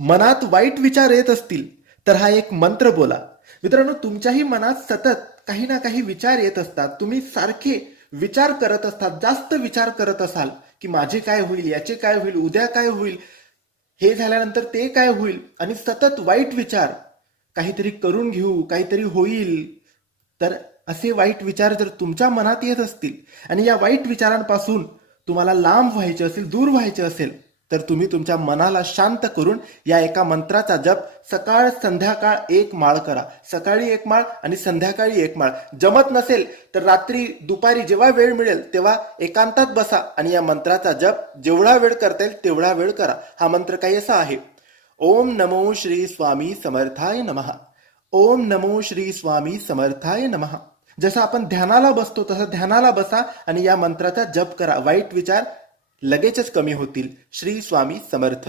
मनात वाईट विचार येत असतील तर हा एक मंत्र बोला. मित्रांनो, तुमच्याही मनात सतत काही ना काही विचार येत असतात. तुम्ही सारखे विचार करत असतात, जास्त विचार करत असाल की माझे काय होईल, याचे काय होईल, उद्या काय होईल, हे झाल्यानंतर ते काय होईल, आणि सतत वाईट विचार, काहीतरी करून घेऊ, काहीतरी होईल. तर असे वाईट विचार जर तुमच्या मनात येत असतील आणि या वाईट विचारांपासून तुम्हाला लांब व्हायचे असेल, दूर व्हायचे असेल, तर तुम्ही तुमच्या मनाला शांत करून या एका मंत्राचा जप सकाळ संध्याकाळ 1 माळ करा. सकाळी 1 माळ आणि संध्याकाळी 1 माळ. जमत नसेल तर रात्री दुपारी जेव्हा वेळ मिळेल तेव्हा एकांतात बसा आणि या मंत्राचा जप जेवढा वेळ करता येईल तेवढा वेळ करा. हा मंत्र काही असा आहे: ओम नमो श्री स्वामी समर्थाय नमः. ओम नमो श्री स्वामी समर्थाय नमः. जसं आपण ध्यानाला बसतो तसं ध्यानाला बसा आणि या मंत्राचा जप करा. वाईट विचार लगेचच कमी होतील. श्री स्वामी समर्थ.